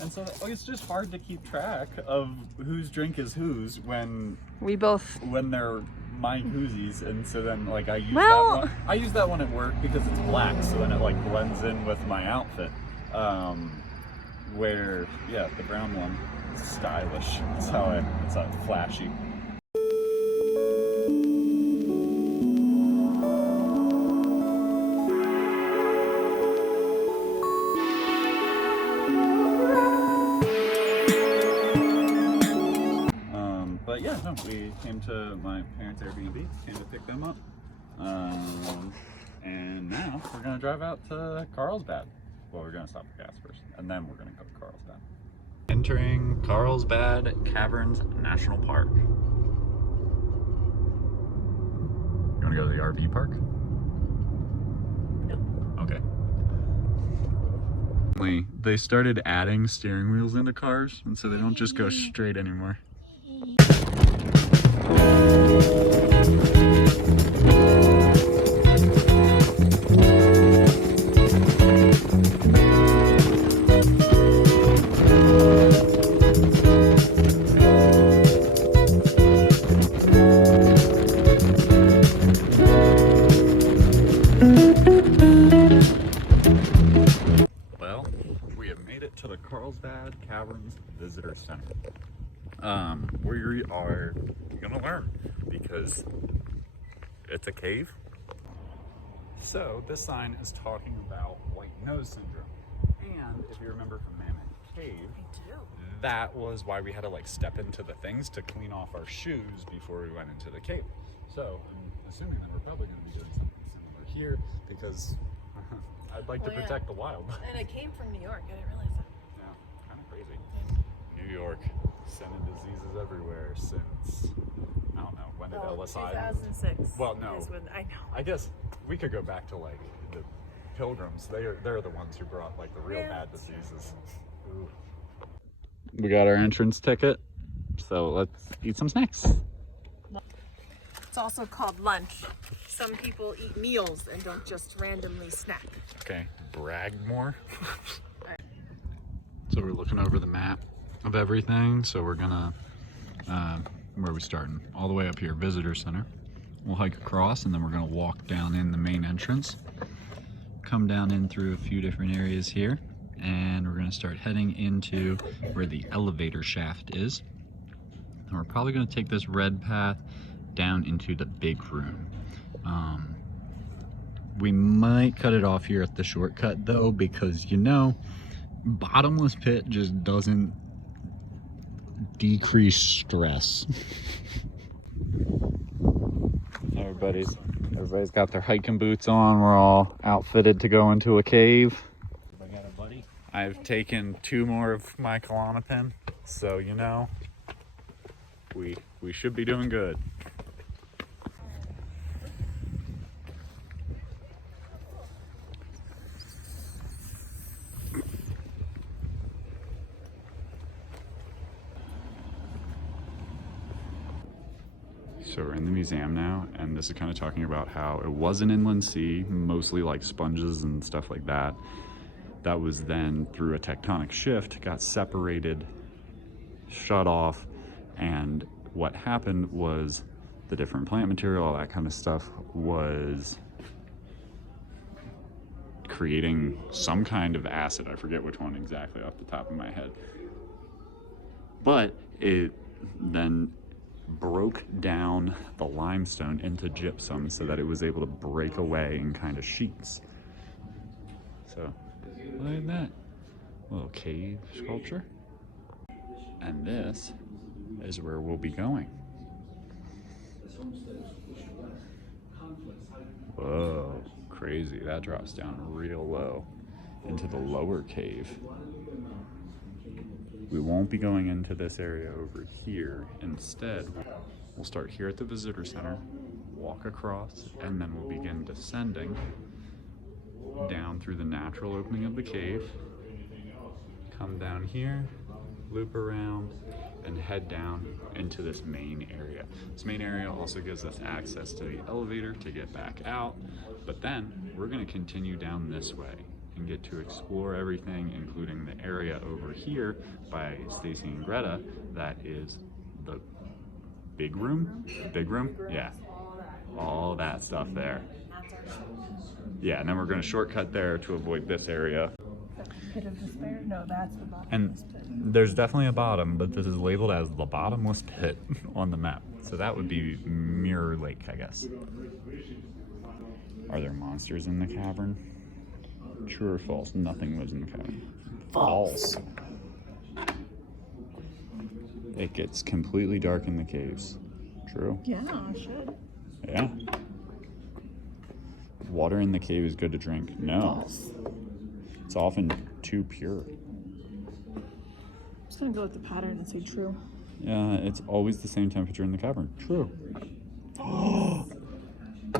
And so it's just hard to keep track of whose drink is whose when they're my koozies. And so then like I use that one. I use that one at work because it's black, so then it like blends in with my outfit. Where the brown one is stylish. It's how it's flashy. But yeah, no, we came to my parents' Airbnb, came to pick them up. And now we're gonna drive out to Carlsbad. Well, we're gonna stop at gas first, and then we're gonna go to Carlsbad. Entering Carlsbad Caverns National Park. You wanna go to the RV park? No. Okay. They started adding steering wheels into cars, and so they don't just go straight anymore. Well, we have made it to the Carlsbad Caverns Visitor Center. Where we are gonna learn because it's a cave. So this sign is talking about white nose syndrome. And if you remember from Mammoth Cave, that was why we had to like step into the things to clean off our shoes before we went into the cave. So I'm assuming that we're probably gonna be doing something similar here because I'd like to protect the wild. And it came from New York, I didn't realize that. Yeah, kind of crazy. New York, sending diseases everywhere since, I don't know, when did Ellis Island? 2006. Well, no. Is when, I know. I guess we could go back to like the Pilgrims. They're the ones who brought like the real bad diseases. Ooh. We got our entrance ticket, so let's eat some snacks. It's also called lunch. Some people eat meals and don't just randomly snack. Okay, brag more. So we're looking over the map of everything. So we're gonna, where are we starting? All the way up here, Visitor Center. We'll hike across and then we're gonna walk down in the main entrance. Come down in through a few different areas here. And we're gonna start heading into where the elevator shaft is. And we're probably gonna take this red path down into the big room. We might cut it off here at the shortcut though, because you know, bottomless pit just doesn't decrease stress. Everybody's got their hiking boots on. We're all outfitted to go into a cave. I got a buddy. I've taken 2 more of my Klonopin, so you know, we should be doing good. So we're in the museum now, and this is kind of talking about how it was an inland sea, mostly like sponges and stuff like that. That was then, through a tectonic shift, got separated, shut off, and what happened was the different plant material, all that kind of stuff, was creating some kind of acid. I forget which one exactly off the top of my head. But it then broke down the limestone into gypsum so that it was able to break away in kind of sheets. So look at that little cave sculpture. And this is where we'll be going. Whoa, crazy. That drops down real low into the lower cave. We won't be going into this area over here. Instead, we'll start here at the visitor center, walk across, and then we'll begin descending down through the natural opening of the cave, come down here, loop around, and head down into this main area. This main area also gives us access to the elevator to get back out, but then we're gonna continue down this way can get to explore everything, including the area over here by Stacy and Greta. That is the big room. Big room? Yeah. All that stuff there. Yeah, and then we're going to shortcut there to avoid this area. Pit of despair? No, that's the bottomless And pit. there's definitely a bottom, but this is labeled as the bottomless pit on the map. So that would be Mirror Lake, I guess. Are there monsters in the cavern? True or false? Nothing lives in the cavern. False. It gets completely dark in the caves. True? Yeah, it should. Yeah. Water in the cave is good to drink. No. False. It's often too pure. I'm just gonna go with the pattern and say true. Yeah, it's always the same temperature in the cavern. True.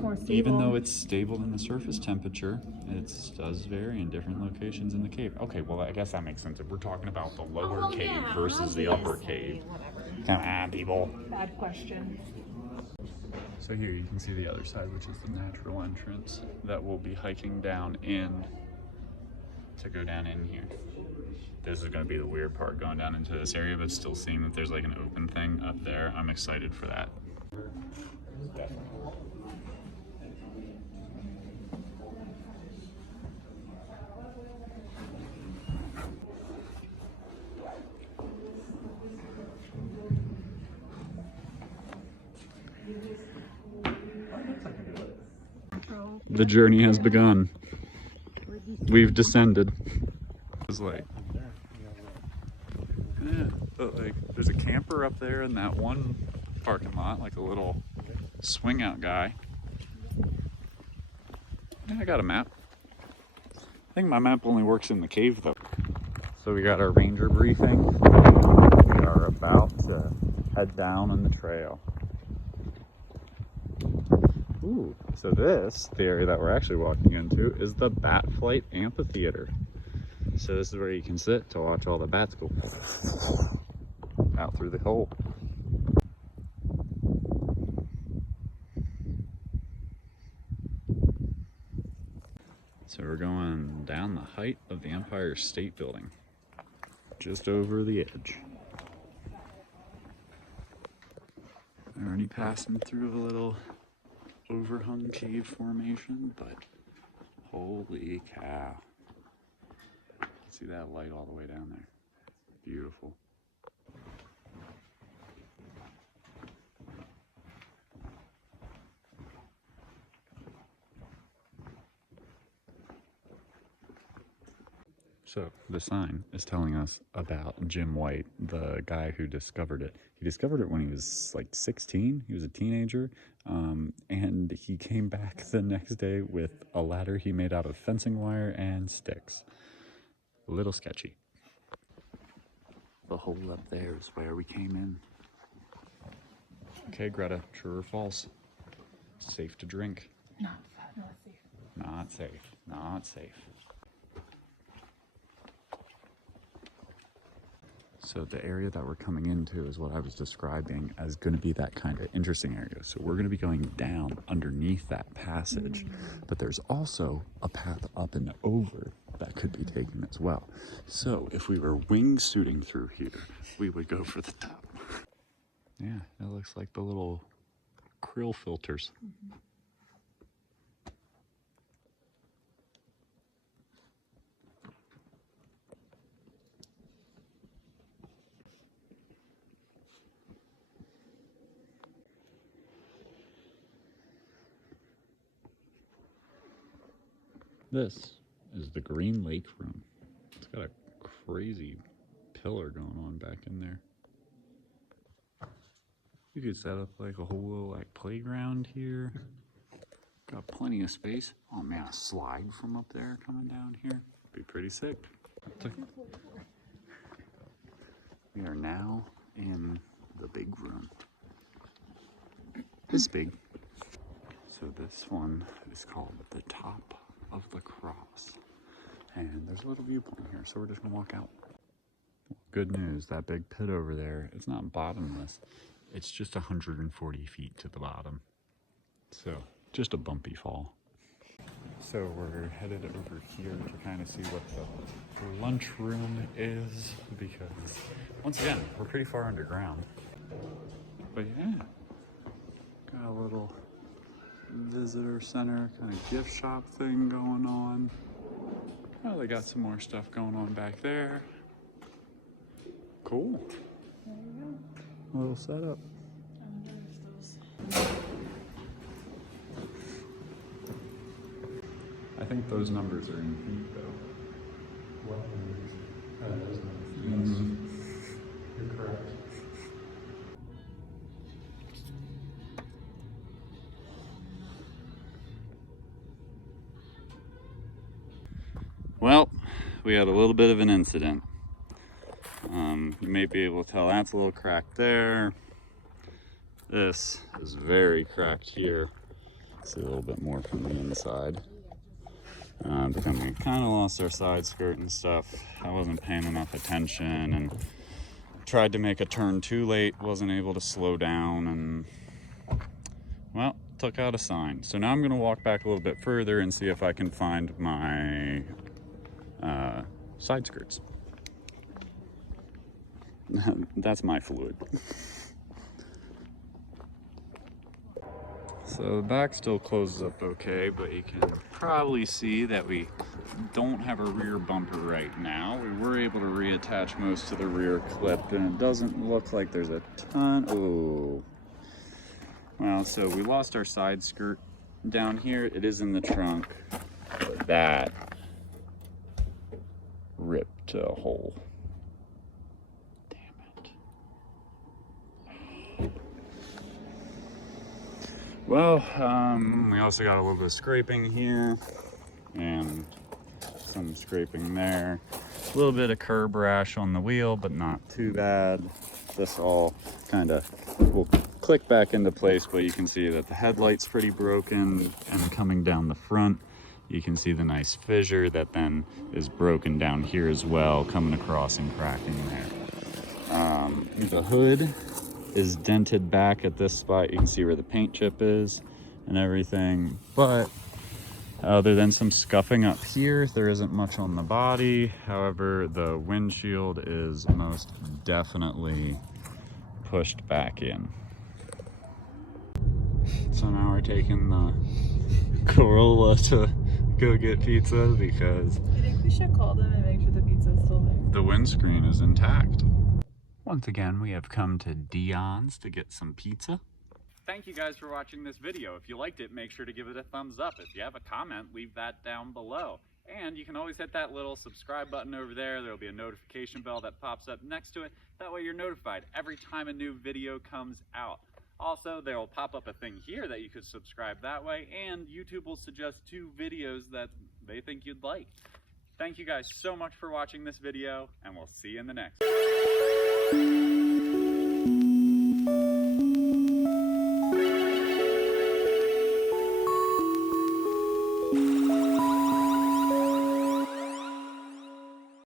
More stable. Even though it's stable in the surface temperature, it does vary in different locations in the cave. Okay, well, I guess that makes sense. If we're talking about the lower cave versus the upper cave. Whatever. Come on, people. Bad question. So here you can see the other side, which is the natural entrance that we'll be hiking down in to go down in here. This is going to be the weird part, going down into this area, but still seeing that there's like an open thing up there. I'm excited for that. Definitely. The journey has begun. We've descended. It's like, yeah, but like there's a camper up there in that one parking lot, like a little swing out guy. Yeah, I got a map. I think my map only works in the cave though. So we got our ranger briefing. We are about to head down on the trail. Ooh, so the area that we're actually walking into is the Bat Flight Amphitheater. So this is where you can sit to watch all the bats go out through the hole. So we're going down the height of the Empire State Building, just over the edge. Already passing through a little overhung cave formation, but holy cow. See that light all the way down there? Beautiful. So the sign is telling us about Jim White, the guy who discovered it. He discovered it when he was like 16. He was a teenager, and he came back the next day with a ladder he made out of fencing wire and sticks. A little sketchy. The hole up there is where we came in. Okay, Greta, true or false? Safe to drink. Not safe. Not safe. Not safe. So the area that we're coming into is what I was describing as going to be that kind of interesting area. So we're going to be going down underneath that passage, but there's also a path up and over that could be taken as well. So if we were wingsuiting through here, we would go for the top. Yeah, it looks like the little krill filters. Mm-hmm. This is the Green Lake Room. It's got a crazy pillar going on back in there. You could set up like a whole little like playground here. Got plenty of space. Oh man, a slide from up there coming down here. Be pretty sick. We are now in the big room. This big. So this one is called the Top of the Cross. And there's a little viewpoint here, so we're just gonna walk out. Good news, that big pit over there, it's not bottomless. It's just 140 feet to the bottom. So, just a bumpy fall. So we're headed over here to kind of see what the lunchroom is, because once again, we're pretty far underground. But yeah, got a little visitor center kind of gift shop thing going on. Oh, they got some more stuff going on back there. Cool. There you A little setup. go. I think those numbers are in feet though. What numbers? Those numbers. Yes. You're correct. Well, we had a little bit of an incident. You may be able to tell that's a little cracked there. This is very cracked here. See a little bit more from the inside. But then we kind of lost our side skirt and stuff. I wasn't paying enough attention and tried to make a turn too late, wasn't able to slow down, and well, took out a sign. So now I'm gonna walk back a little bit further and see if I can find my side skirts. That's my fluid. So the back still closes up okay, but you can probably see that we don't have a rear bumper right now. We were able to reattach most of the rear clip, and it doesn't look like there's a ton. Oh. Well, so we lost our side skirt down here. It is in the trunk, but that ripped a hole. Well, we also got a little bit of scraping here and some scraping there. A little bit of curb rash on the wheel, but not too bad. This all kind of will click back into place, but you can see that the headlight's pretty broken, and coming down the front, you can see the nice fissure that then is broken down here as well, coming across and cracking there. The hood is dented back at this spot. You can see where the paint chip is and everything, but other than some scuffing up here, there isn't much on the body. However, the windshield is most definitely pushed back in. So now we're taking the Corolla to go get pizza because You think we should call them and make sure the pizza's still there? the windscreen is intact. Once again, we have come to Dion's to get some pizza. Thank you guys for watching this video. If you liked it, make sure to give it a thumbs up. If you have a comment, leave that down below. And you can always hit that little subscribe button over there. There'll be a notification bell that pops up next to it. That way you're notified every time a new video comes out. Also, there will pop up a thing here that you could subscribe that way, and YouTube will suggest 2 videos that they think you'd like. Thank you guys so much for watching this video, and we'll see you in the next.